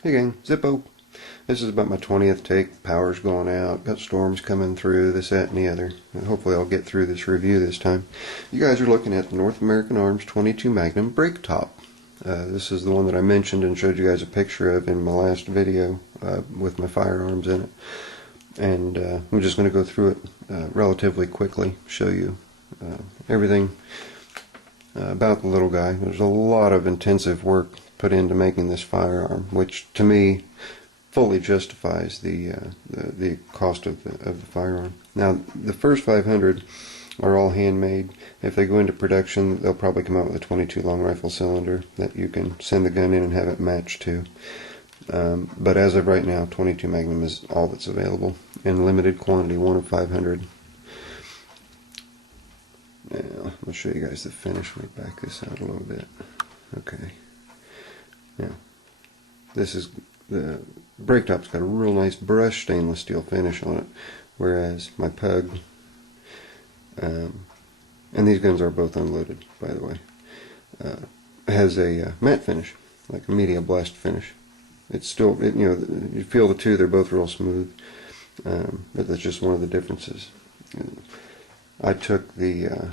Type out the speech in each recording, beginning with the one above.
Hey gang, Zippo. This is about my 20th take. Power's going out, got storms coming through, this, that, and the other. And hopefully I'll get through this review this time. You guys are looking at the North American Arms 22 Magnum brake top. This is the one that I mentioned and showed you guys a picture of in my last video with my firearms in it. And I'm just going to go through it relatively quickly, show you everything about the little guy. There's a lot of intensive work put into making this firearm, which to me fully justifies the cost of the firearm. Now, the first 500 are all handmade. If they go into production, they'll probably come out with a 22 long rifle cylinder that you can send the gun in and have it matched to. But as of right now, 22 Magnum is all that's available in limited quantity, 1 of 500. Now, I'll show you guys the finish. Let me back this out a little bit. Okay. Now, this is the brake top's got a real nice brushed stainless steel finish on it, whereas my Pug, and these guns are both unloaded, by the way, has a matte finish, like a media blast finish. It's still, you feel the two; they're both real smooth, but that's just one of the differences. I took the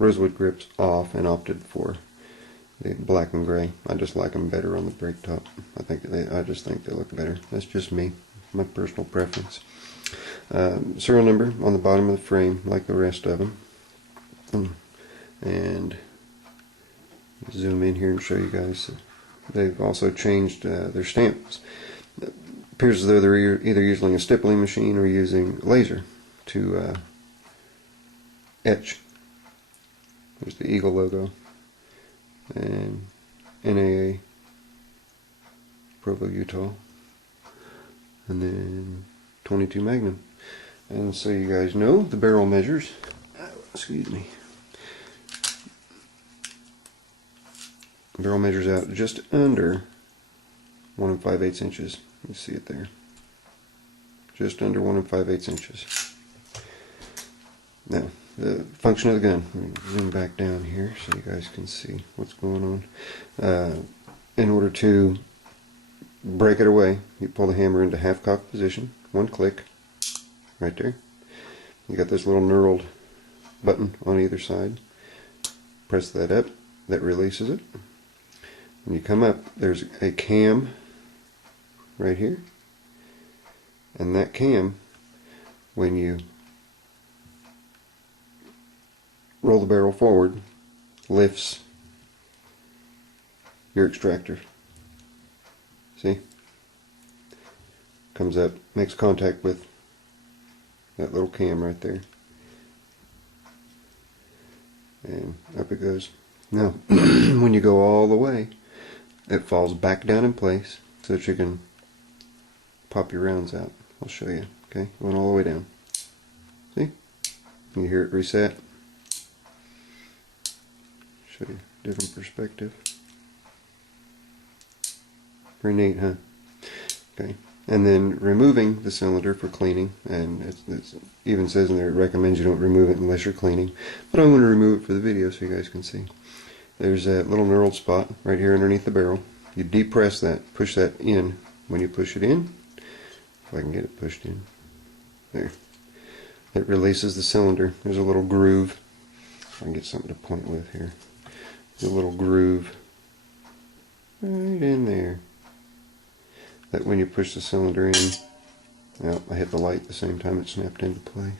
rosewood grips off and opted for the black and gray. I just like them better on the brake top. I just think they look better. That's just me, my personal preference. Serial number on the bottom of the frame, like the rest of them. And zoom in here and show you guys. They've also changed their stamps. It appears as though they're either using a stippling machine or using laser to etch. There's the Eagle logo. And NAA, Provo, Utah, and then 22 Magnum. And so you guys know the barrel measures, excuse me, the barrel measures out just under 1 5/8 inches. You see it there, just under 1 5/8 inches. Now, the function of the gun. Let me zoom back down here so you guys can see what's going on. In order to break it away, you pull the hammer into half-cock position, one click, right there. You got this little knurled button on either side. Press that up, that releases it. When you come up, there's a cam right here, and that cam, when you roll the barrel forward, lifts your extractor. See? Comes up, makes contact with that little cam right there. And up it goes. Now, when you go all the way, it falls back down in place so that you can pop your rounds out. I'll show you. Okay? Going all the way down. See? You hear it reset. Show you a different perspective. Pretty neat, huh? Okay. And then removing the cylinder for cleaning, and it even says in there it recommends you don't remove it unless you're cleaning, but I'm going to remove it for the video so you guys can see. There's that little knurled spot right here underneath the barrel. You depress that, push that in. When you push it in, if I can get it pushed in, there, it releases the cylinder. There's a little groove. If I can get something to point with here. There's a little groove right in there. That when you push the cylinder in, well, I hit the light at the same time it snapped into place.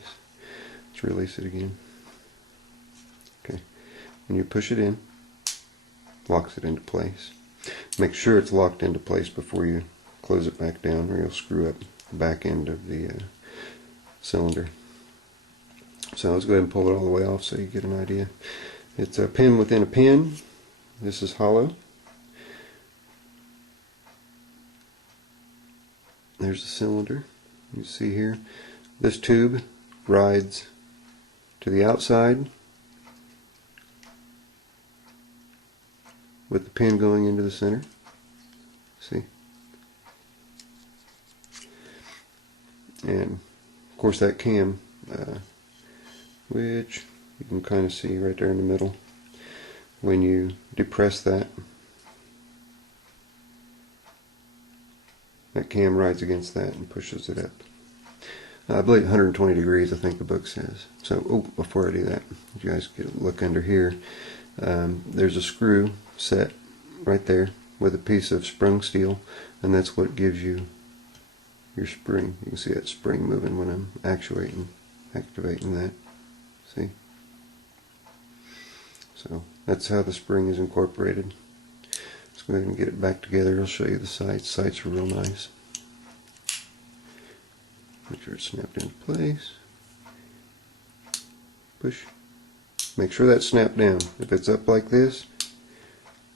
Let's release it again. Okay, when you push it in, locks it into place. Make sure it's locked into place before you close it back down, or you'll screw up the back end of the cylinder. So let's go ahead and pull it all the way off so you get an idea. It's a pin within a pin. This is hollow. There's the cylinder. You see here, this tube rides to the outside with the pin going into the center. See? And of course that cam, which you can kind of see right there in the middle, when you depress that, That cam rides against that and pushes it up. I believe 120 degrees, I think the book says. So, oh, before I do that, you guys get a look under here. There's a screw set right there with a piece of sprung steel, and that's what gives you your spring. You can see that spring moving when I'm activating that. See? So that's how the spring is incorporated. Let's go ahead and get it back together. I'll show you the sights. Sights are real nice. Make sure it's snapped into place. Push. Make sure that's snapped down. If it's up like this,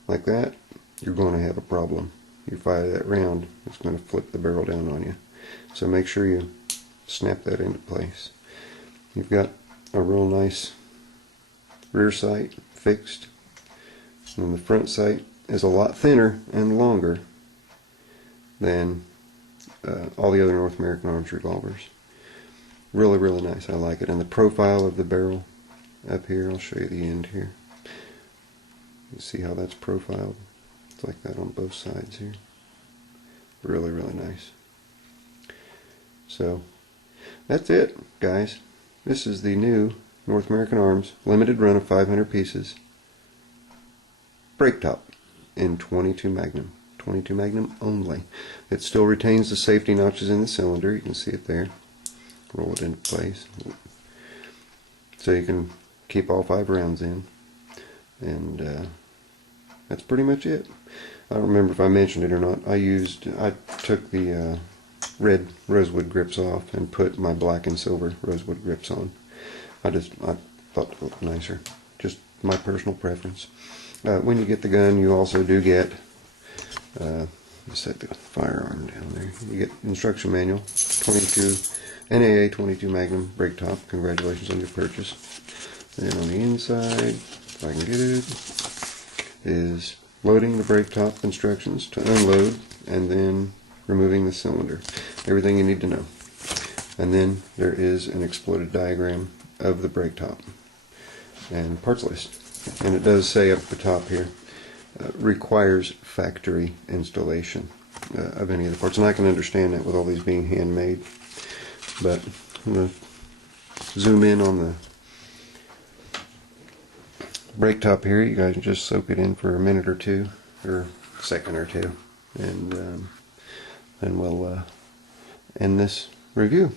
like that, you're going to have a problem. You fire that round, it's going to flip the barrel down on you. So make sure you snap that into place. You've got a real nice rear sight fixed, and the front sight is a lot thinner and longer than all the other North American Arms revolvers. Really, really nice. I like it. And the profile of the barrel up here, I'll show you the end here. You see how that's profiled? It's like that on both sides here. Really, really nice. So that's it, guys. This is the new North American Arms limited run of 500 pieces brake top in 22 Magnum. 22 Magnum only. It still retains the safety notches in the cylinder. You can see it there. Roll it into place. So you can keep all 5 rounds in. And that's pretty much it. I don't remember if I mentioned it or not. I took the red rosewood grips off and put my black and silver rosewood grips on. I thought it looked nicer. Just my personal preference. When you get the gun, you also do get, set the firearm down there. You get instruction manual, 22 NAA 22 Magnum brake top. Congratulations on your purchase. And on the inside, if I can get it, is loading the brake top instructions to unload, and then removing the cylinder. Everything you need to know. And then there is an exploded diagram of the brake top and parts list. And it does say up at the top here, requires factory installation of any of the parts. And I can understand that with all these being handmade. But I'm going to zoom in on the brake top here. You guys can just soak it in for a minute or two, or a second or two, and then we'll end this review.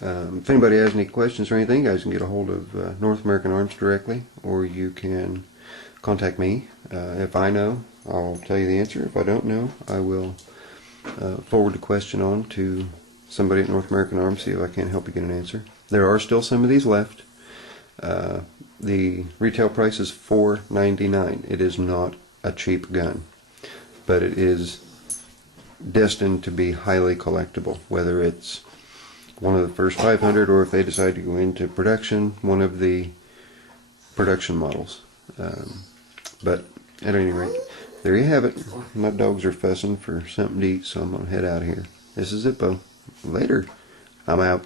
If anybody has any questions or anything, you guys can get a hold of North American Arms directly, or you can contact me. If I know, I'll tell you the answer. If I don't know, I will forward the question on to somebody at North American Arms, see if I can't help you get an answer. There are still some of these left. The retail price is $4.99. It is not a cheap gun, but it is destined to be highly collectible, whether it's one of the first 500 or if they decide to go into production, one of the production models. But at any rate, there you have it. My dogs are fussing for something to eat, so I'm going to head out of here. This is Zippo. Later. I'm out.